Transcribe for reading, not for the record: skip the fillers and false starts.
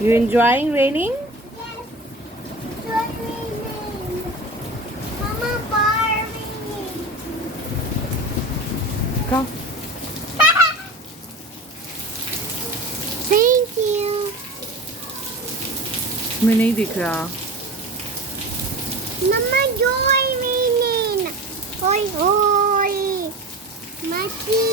You enjoying raining? Yes, it's raining. Mama, Barbie. Come. Thank you. मैं नहीं दिख रहा. Mama, joy raining. Oi, oi. Maki.